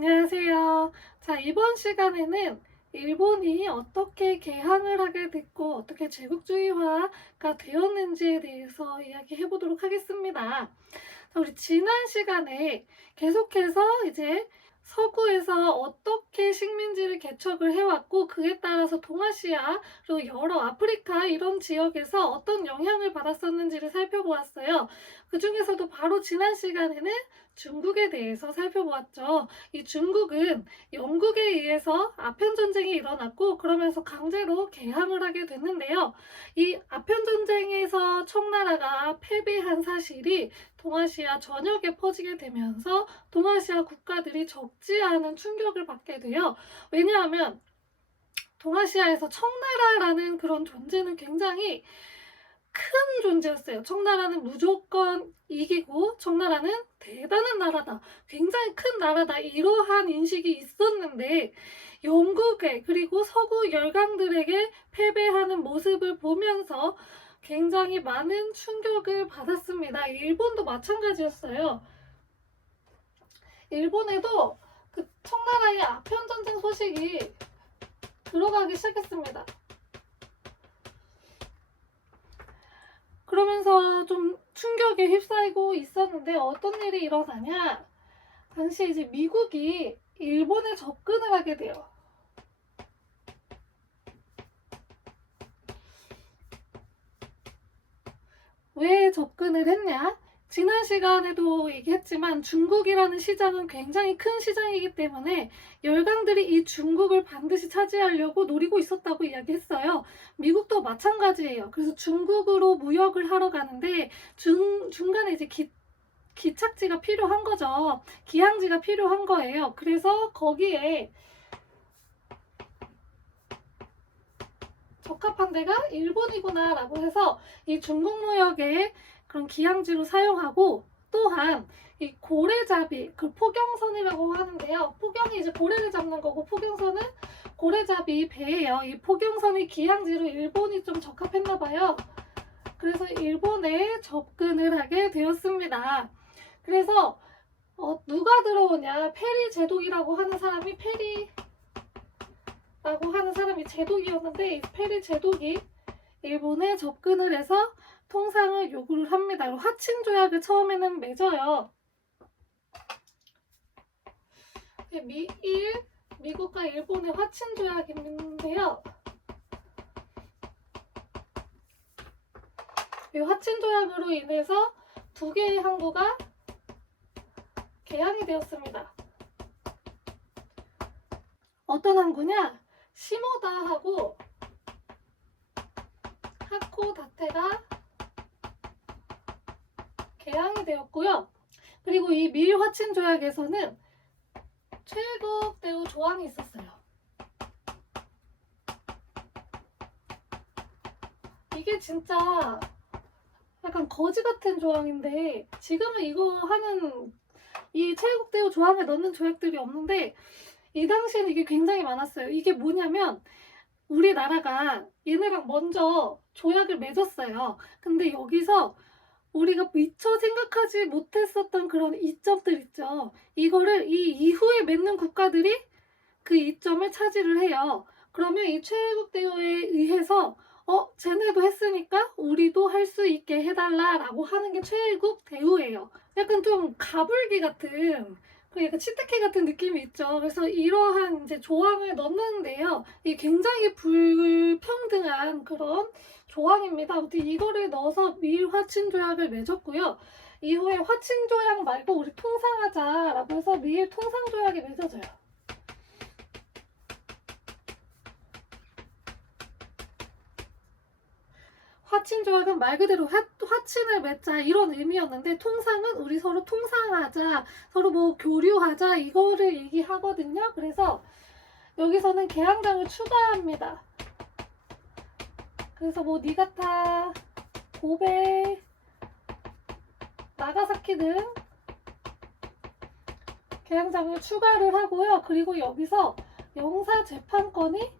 안녕하세요. 자, 이번 시간에는 일본이 어떻게 개항을 하게 됐고 어떻게 제국주의화가 되었는지에 대해서 이야기해 보도록 하겠습니다. 자, 우리 지난 시간에 계속해서 이제 서구에서 어떻게 식민지를 개척을 해왔고 그에 따라서 동아시아 그리고 여러 아프리카 이런 지역에서 어떤 영향을 받았었는지를 살펴보았어요. 그 중에서도 바로 지난 시간에는 중국에 대해서 살펴보았죠. 이 중국은 영국에 의해서 아편전쟁이 일어났고 그러면서 강제로 개항을 하게 됐는데요. 이 아편전쟁에서 청나라가 패배한 사실이 동아시아 전역에 퍼지게 되면서 동아시아 국가들이 적지 않은 충격을 받게 돼요. 왜냐하면 동아시아에서 청나라라는 그런 존재는 굉장히 큰 존재였어요. 청나라는 무조건 이기고 청나라는 대단한 나라다. 굉장히 큰 나라다. 이러한 인식이 있었는데 영국에 그리고 서구 열강들에게 패배하는 모습을 보면서 굉장히 많은 충격을 받았습니다. 일본도 마찬가지였어요. 일본에도 그 청나라의 아편전쟁 소식이 들어가기 시작했습니다. 그러면서 좀 충격에 휩싸이고 있었는데 어떤 일이 일어나냐? 당시 이제 미국이 일본에 접근을 하게 돼요. 왜 접근을 했냐? 지난 시간에도 얘기했지만 중국이라는 시장은 굉장히 큰 시장이기 때문에 열강들이 이 중국을 반드시 차지하려고 노리고 있었다고 이야기했어요. 미국도 마찬가지예요. 그래서 중국으로 무역을 하러 가는데 중간에 이제 기착지가 필요한 거죠. 기항지가 필요한 거예요. 그래서 거기에 적합한 데가 일본이구나 라고 해서 이 중국 무역의 그런 기항지로 사용하고 또한 이 고래잡이, 그 포경선이라고 하는데요. 포경이 이제 고래를 잡는 거고 포경선은 고래잡이 배예요. 이 포경선이 기항지로 일본이 좀 적합했나 봐요. 그래서 일본에 접근을 하게 되었습니다. 그래서 누가 들어오냐? 페리 제독이라고 하는 사람이 제독이었는데 이 페리 제독이 일본에 접근을 해서 통상을 요구를 합니다. 화친 조약을 처음에는 맺어요. 미국과 일본의 화친 조약인데요. 이 화친 조약으로 인해서 두 개의 항구가 개항이 되었습니다. 어떤 항구냐? 시모다하고 하코다테가 개항이 되었고요. 그리고 이 밀화친 조약에서는 최국 대우 조항이 있었어요. 이게 진짜 약간 거지 같은 조항인데 지금은 이거 하는 이 최국 대우 조항을 넣는 조약들이 없는데 이 당시에는 이게 굉장히 많았어요. 이게 뭐냐면 우리나라가 얘네랑 먼저 조약을 맺었어요. 근데 여기서 우리가 미처 생각하지 못했었던 그런 이점들 있죠. 이거를 이 이후에 맺는 국가들이 그 이점을 차지를 해요. 그러면 이 최애국 대우에 의해서 쟤네도 했으니까 우리도 할 수 있게 해달라라고 하는 게 최애국 대우예요. 약간 좀 가불기 같은 약간 치트키 같은 느낌이 있죠. 그래서 이러한 이제 조항을 넣는데요. 이게 굉장히 불평등한 그런 조항입니다. 아무튼 이거를 넣어서 미일-화친 조약을 맺었고요. 이후에 화친 조약 말고 우리 통상하자라고 해서 미일 통상 조약이 맺어져요. 화친 조약은 말 그대로 화친을 맺자 이런 의미였는데 통상은 우리 서로 통상하자, 서로 뭐 교류하자 이거를 얘기하거든요. 그래서 여기서는 개항장을 추가합니다. 그래서 뭐 니가타, 고베, 나가사키 등 개항장을 추가를 하고요. 그리고 여기서 영사재판권이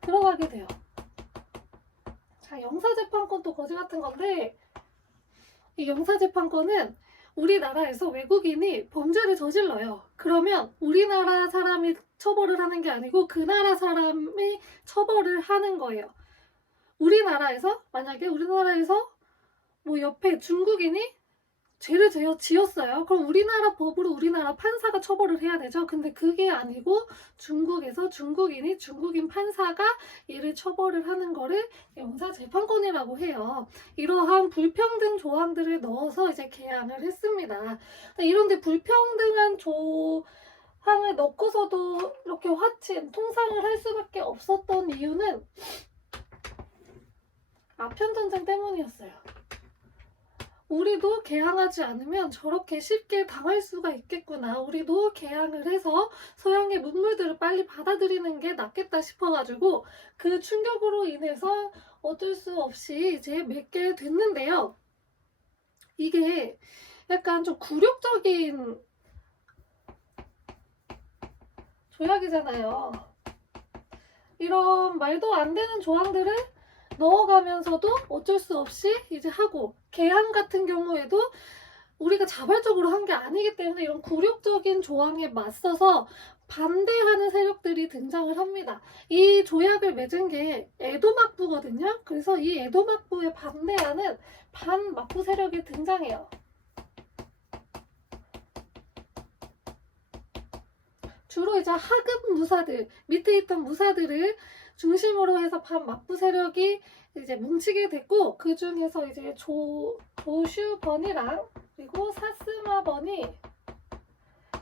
들어가게 돼요. 자, 영사재판권도 거지 같은 건데 이 영사재판권은 우리나라에서 외국인이 범죄를 저질러요. 그러면 우리나라 사람이 처벌을 하는 게 아니고 그 나라 사람이 처벌을 하는 거예요. 만약에 우리나라에서 뭐 옆에 중국인이 죄를 지었어요. 그럼 우리나라 법으로 우리나라 판사가 처벌을 해야 되죠. 근데 그게 아니고 중국에서 중국인이 중국인 판사가 이를 처벌을 하는 거를 형사재판권이라고 해요. 이러한 불평등 조항들을 넣어서 이제 개항을 했습니다. 이런데 불평등한 조항을 넣고서도 이렇게 통상을 할 수밖에 없었던 이유는 아편전쟁 때문이었어요. 우리도 개항하지 않으면 저렇게 쉽게 당할 수가 있겠구나. 우리도 개항을 해서 서양의 문물들을 빨리 받아들이는 게 낫겠다 싶어가지고 그 충격으로 인해서 어쩔 수 없이 이제 맺게 됐는데요. 이게 약간 좀 굴욕적인 조약이잖아요. 이런 말도 안 되는 조항들을 넣어가면서도 어쩔 수 없이 이제 하고, 개항 같은 경우에도 우리가 자발적으로 한 게 아니기 때문에 이런 굴욕적인 조항에 맞서서 반대하는 세력들이 등장을 합니다. 이 조약을 맺은 게 에도막부거든요. 그래서 이 에도막부에 반대하는 반막부 세력이 등장해요. 주로 이제 하급 무사들, 밑에 있던 무사들을 중심으로 해서 반막부 세력이 이제 뭉치게 됐고, 그 중에서 이제 조슈번이랑 그리고 사스마번이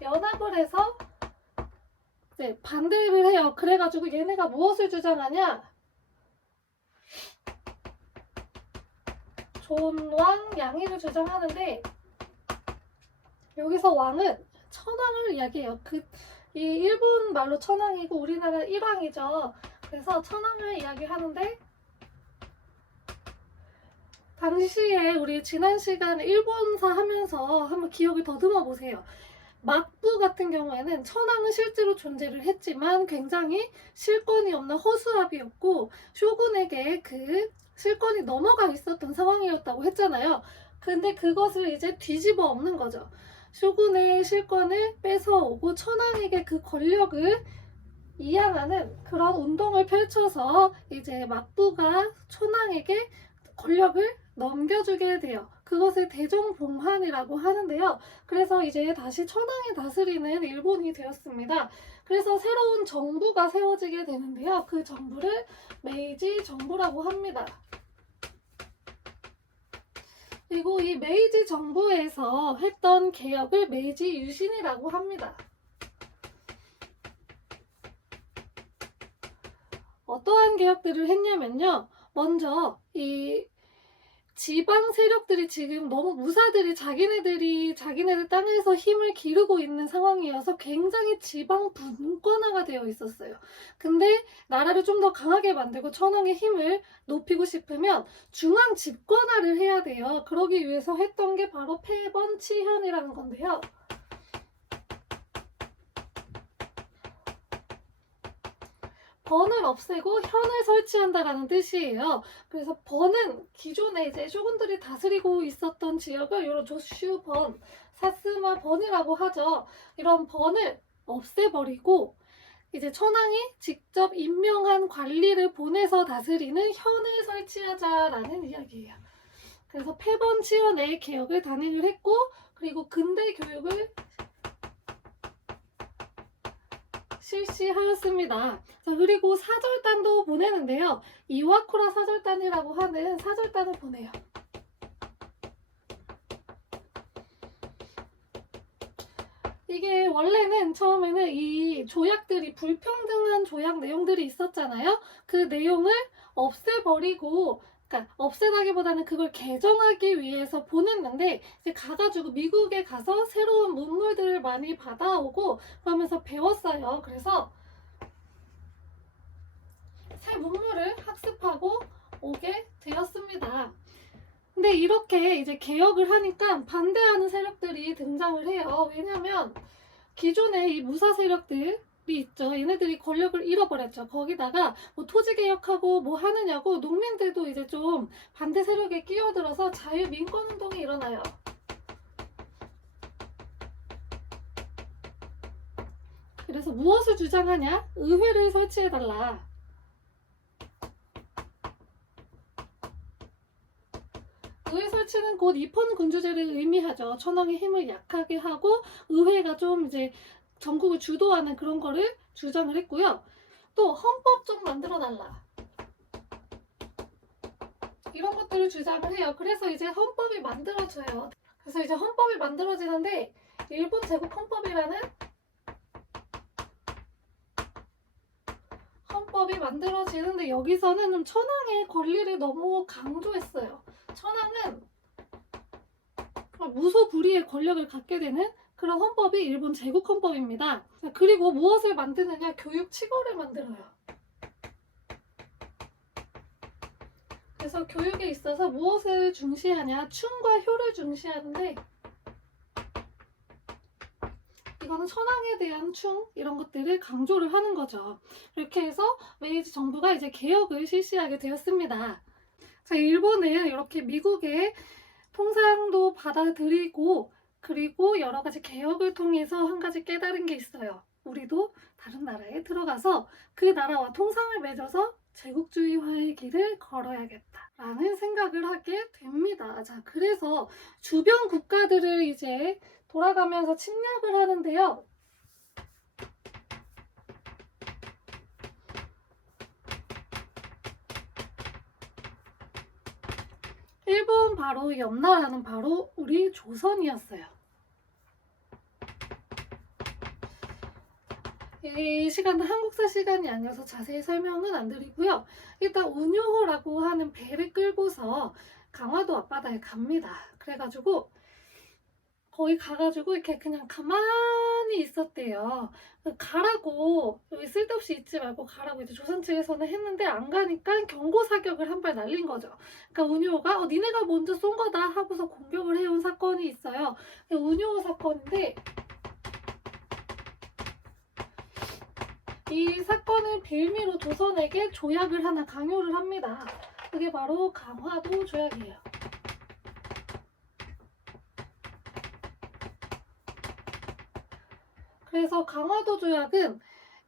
연합을 해서 이제 반대를 해요. 그래가지고 얘네가 무엇을 주장하냐? 존왕 양의를 주장하는데, 여기서 왕은 천황을 이야기해요. 이 일본 말로 천황이고 우리나라 일왕이죠. 그래서 천황을 이야기하는데, 당시에 우리 지난 시간에 일본사 하면서 한번 기억을 더듬어 보세요. 막부 같은 경우에는 천황은 실제로 존재를 했지만 굉장히 실권이 없는 허수아비였고, 쇼군에게 그 실권이 넘어가 있었던 상황이었다고 했잖아요. 근데 그것을 이제 뒤집어 엎는 거죠. 쇼군의 실권을 뺏어오고 천황에게 그 권력을 이양하는 그런 운동을 펼쳐서 이제 막부가 천황에게 권력을 넘겨주게 돼요. 그것을 대정봉환이라고 하는데요. 그래서 이제 다시 천황이 다스리는 일본이 되었습니다. 그래서 새로운 정부가 세워지게 되는데요. 그 정부를 메이지 정부라고 합니다. 그리고 이 메이지 정부에서 했던 개혁을 메이지 유신이라고 합니다. 어떠한 개혁들을 했냐면요. 먼저 이 지방 세력들이 지금 너무 무사들이 자기네들 땅에서 힘을 기르고 있는 상황이어서 굉장히 지방 분권화가 되어 있었어요. 근데 나라를 좀 더 강하게 만들고 천황의 힘을 높이고 싶으면 중앙 집권화를 해야 돼요. 그러기 위해서 했던 게 바로 패번치현이라는 건데요. 번을 없애고 현을 설치한다라는 뜻이에요. 그래서 번은 기존에 이제 쇼군들이 다스리고 있었던 지역을 이런 조슈번, 사스마번이라고 하죠. 이런 번을 없애버리고 이제 천황이 직접 임명한 관리를 보내서 다스리는 현을 설치하자라는 이야기예요. 그래서 패번치현의 개혁을 단행을 했고, 그리고 근대 교육을 실시하였습니다. 자, 그리고 사절단도 보내는데요. 이와쿠라 사절단이라고 하는 사절단을 보내요. 이게 원래는 처음에는 이 조약들이 불평등한 조약 내용들이 있었잖아요. 그 내용을 없애버리고, 그러니까 없애다기보다는 그걸 개정하기 위해서 보냈는데, 이제 가가지고 미국에 가서 새로운 문물들을 많이 받아오고 그러면서 배웠어요. 그래서 새 문물을 학습하고 오게 되었습니다. 근데 이렇게 이제 개혁을 하니까 반대하는 세력들이 등장을 해요. 왜냐면 기존의 이 무사 세력들이 있죠. 얘네들이 권력을 잃어버렸죠. 거기다가 뭐 토지 개혁하고 뭐 하느냐고 농민들도 이제 좀 반대 세력에 끼어들어서 자유민권 운동이 일어나요. 그래서 무엇을 주장하냐? 의회를 설치해달라. 의회 설치는 곧 입헌 군주제를 의미하죠. 천황의 힘을 약하게 하고 의회가 좀 이제 전국을 주도하는 그런 거를 주장을 했고요. 또 헌법 좀 만들어달라. 이런 것들을 주장을 해요. 그래서 이제 헌법이 만들어져요. 그래서 이제 헌법이 만들어지는데 일본 제국 헌법이라는 헌법이 만들어지는데 여기서는 좀 천황의 권리를 너무 강조했어요. 천황은 무소불위의 권력을 갖게 되는 그런 헌법이 일본 제국 헌법입니다. 그리고 무엇을 만드느냐? 교육치고를 만들어요. 그래서 교육에 있어서 무엇을 중시하냐? 충과 효를 중시하는데 이거는 천황에 대한 충 이런 것들을 강조를 하는 거죠. 이렇게 해서 메이지 정부가 이제 개혁을 실시하게 되었습니다. 자, 일본은 이렇게 미국의 통상도 받아들이고 그리고 여러 가지 개혁을 통해서 한 가지 깨달은 게 있어요. 우리도 다른 나라에 들어가서 그 나라와 통상을 맺어서 제국주의화의 길을 걸어야겠다라는 생각을 하게 됩니다. 자, 그래서 주변 국가들을 이제 돌아가면서 침략을 하는데요. 일본 바로 옆 나라는 바로 우리 조선이었어요. 이 시간은 한국사 시간이 아니어서 자세히 설명은 안 드리고요. 일단 운요호라고 하는 배를 끌고서 강화도 앞바다에 갑니다. 그래가지고 거기 가가지고 이렇게 그냥 가만히 있었대요. 가라고 여기 쓸데없이 있지 말고 가라고 이제 조선 측에서는 했는데 안 가니까 경고 사격을 한 발 날린 거죠. 그러니까 운요호가 니네가 먼저 쏜 거다 하고서 공격을 해온 사건이 있어요. 운요호 사건인데 이 사건을 빌미로 조선에게 조약을 하나 강요를 합니다. 그게 바로 강화도 조약이에요. 그래서 강화도 조약은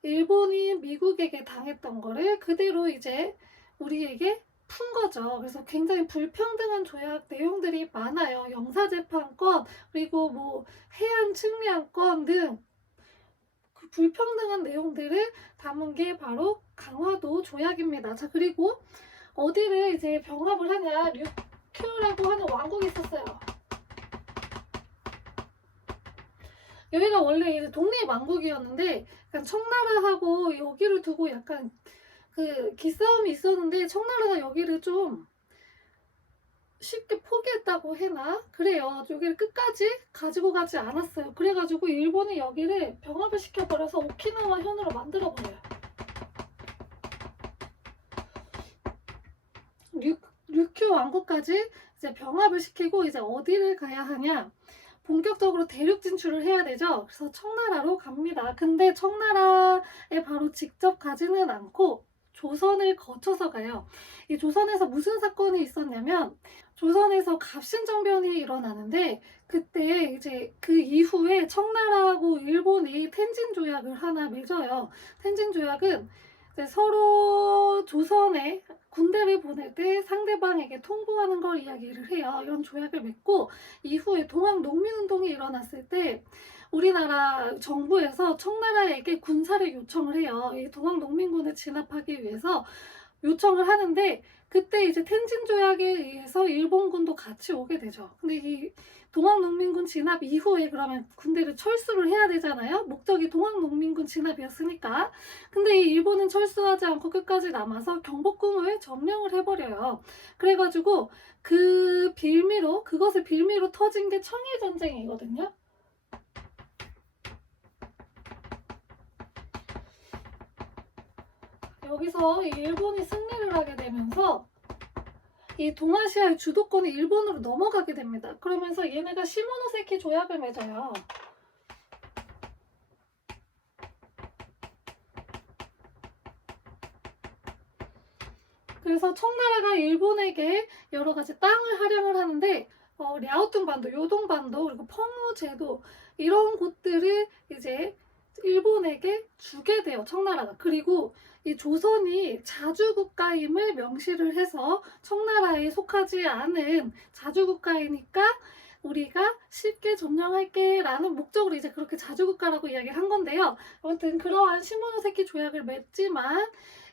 일본이 미국에게 당했던 거를 그대로 이제 우리에게 푼 거죠. 그래서 굉장히 불평등한 조약 내용들이 많아요. 영사재판권, 그리고 뭐 해안 측량권 등 그 불평등한 내용들을 담은 게 바로 강화도 조약입니다. 자, 그리고 어디를 이제 병합을 하냐? 류큐라고 하는 왕국이 있었어요. 여기가 원래 이제 독립 왕국이었는데 약간 청나라하고 여기를 두고 약간 그 기싸움이 있었는데 청나라가 여기를 좀 쉽게 포기했다고 해나? 그래요. 여기를 끝까지 가지고 가지 않았어요. 그래가지고 일본이 여기를 병합을 시켜버려서 오키나와 현으로 만들어버려요. 류큐 왕국까지 이제 병합을 시키고 이제 어디를 가야 하냐? 본격적으로 대륙 진출을 해야 되죠. 그래서 청나라로 갑니다. 근데 청나라에 바로 직접 가지는 않고 조선을 거쳐서 가요. 이 조선에서 무슨 사건이 있었냐면 조선에서 갑신정변이 일어나는데 그때 이제 그 이후에 청나라하고 일본이 텐진 조약을 하나 맺어요. 텐진 조약은 서로 조선에 군대를 보낼 때 상대방에게 통보하는 걸 이야기를 해요. 이런 조약을 맺고 이후에 동학 농민운동이 일어났을 때 우리나라 정부에서 청나라에게 군사를 요청을 해요. 이 동학 농민군을 진압하기 위해서 요청을 하는데 그때 이제 텐진 조약에 의해서 일본군도 같이 오게 되죠. 근데 이 동학농민군 진압 이후에 그러면 군대를 철수를 해야 되잖아요. 목적이 동학농민군 진압이었으니까. 근데 이 일본은 철수하지 않고 끝까지 남아서 경복궁을 점령을 해버려요. 그래가지고 그것을 빌미로 터진 게 청일전쟁이거든요. 여기서 일본이 승리를 하게 되면서 이 동아시아의 주도권이 일본으로 넘어가게 됩니다. 그러면서 얘네가 시모노세키 조약을 맺어요. 그래서 청나라가 일본에게 여러 가지 땅을 할양을 하는데 랴오뚱 반도, 요동 반도, 그리고 펑우 제도 이런 곳들을 이제 일본에 일본에게 주게 돼요, 청나라가. 그리고 이 조선이 자주국가임을 명시를 해서 청나라에 속하지 않은 자주국가이니까 우리가 쉽게 점령할게 라는 목적으로 이제 그렇게 자주국가라고 이야기를 한 건데요. 아무튼 그러한 시모노세키 조약을 맺지만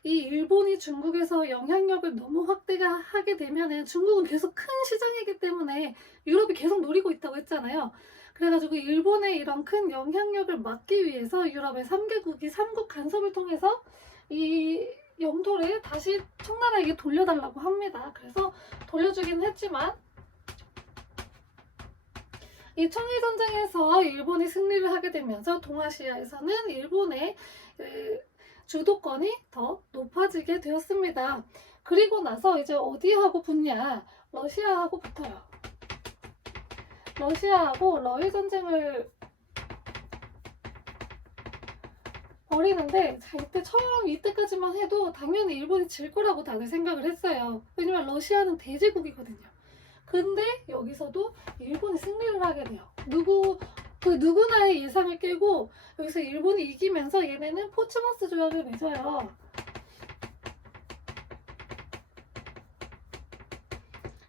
이 일본이 중국에서 영향력을 너무 확대하게 되면은 중국은 계속 큰 시장이기 때문에 유럽이 계속 노리고 있다고 했잖아요. 그래가지고 일본의 이런 큰 영향력을 막기 위해서 유럽의 3개국이 삼국 간섭을 통해서 이 영토를 다시 청나라에게 돌려달라고 합니다. 그래서 돌려주긴 했지만 이 청일전쟁에서 일본이 승리를 하게 되면서 동아시아에서는 일본의 주도권이 더 높아지게 되었습니다. 그리고 나서 이제 어디하고 붙냐? 러시아하고 붙어요. 러시아하고 러일 전쟁을 벌이는데, 자, 이때까지만 해도 당연히 일본이 질 거라고 다들 생각을 했어요. 왜냐면 러시아는 대제국이거든요. 근데 여기서도 일본이 승리를 하게 돼요. 누구나의 예상을 깨고 여기서 일본이 이기면서 얘네는 포츠머스 조약을 맺어요.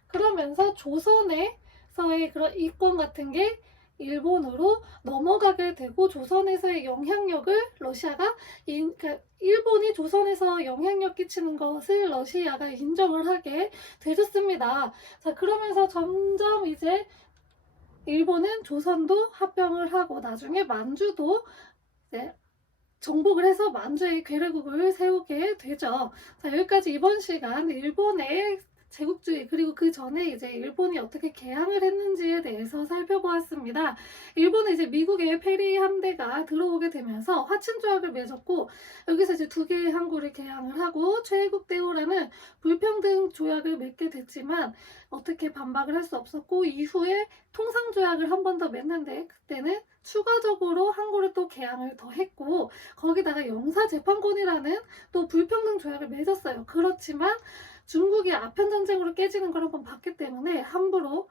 그러면서 조선에서의 그런 이권 같은 게 일본으로 넘어가게 되고, 조선에서의 영향력을 러시아가 그러니까 일본이 조선에서 영향력 끼치는 것을 러시아가 인정을 하게 되었습니다. 자, 그러면서 점점 이제 일본은 조선도 합병을 하고 나중에 만주도 이제 정복을 해서 만주의 괴뢰국을 세우게 되죠. 자, 여기까지 이번 시간 일본의 제국주의, 그리고 그 전에 이제 일본이 어떻게 개항을 했는지에 대해서 살펴보았습니다. 일본은 이제 미국의 페리 함대가 들어오게 되면서 화친조약을 맺었고, 여기서 이제 2개의 항구를 개항을 하고 최애국대우라는 불평등 조약을 맺게 됐지만 어떻게 반박을 할 수 없었고, 이후에 통상조약을 한 번 더 맺는데 그때는 추가적으로 항구를 또 개항을 더 했고, 거기다가 영사재판권이라는 또 불평등 조약을 맺었어요. 그렇지만 중국이 아편전쟁으로 깨지는 걸 한번 봤기 때문에 함부로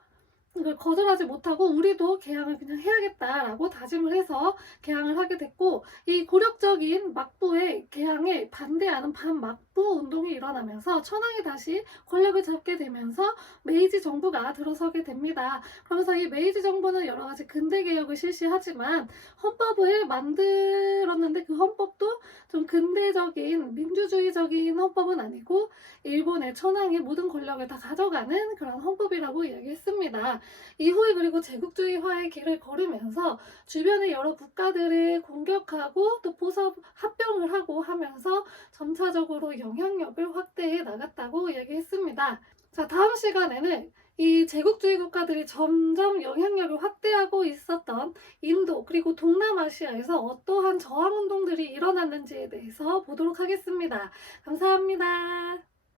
이걸 거절하지 못하고 우리도 개항을 그냥 해야겠다라고 다짐을 해서 개항을 하게 됐고, 이 굴욕적인 막부의 개항에 반대하는 반막부 운동이 일어나면서 천황이 다시 권력을 잡게 되면서 메이지 정부가 들어서게 됩니다. 그러면서 이 메이지 정부는 여러 가지 근대 개혁을 실시하지만 헌법을 만들었는데 그 헌법도 좀 근대적인 민주주의적인 헌법은 아니고 일본의 천황이 모든 권력을 다 가져가는 그런 헌법이라고 이야기했습니다. 이후에 그리고 제국주의화의 길을 걸으면서 주변의 여러 국가들을 공격하고 또 포섭 합병을 하고 하면서 점차적으로 영향력을 확대해 나갔다고 얘기했습니다. 자, 다음 시간에는 이 제국주의 국가들이 점점 영향력을 확대하고 있었던 인도 그리고 동남아시아에서 어떠한 저항운동들이 일어났는지에 대해서 보도록 하겠습니다. 감사합니다.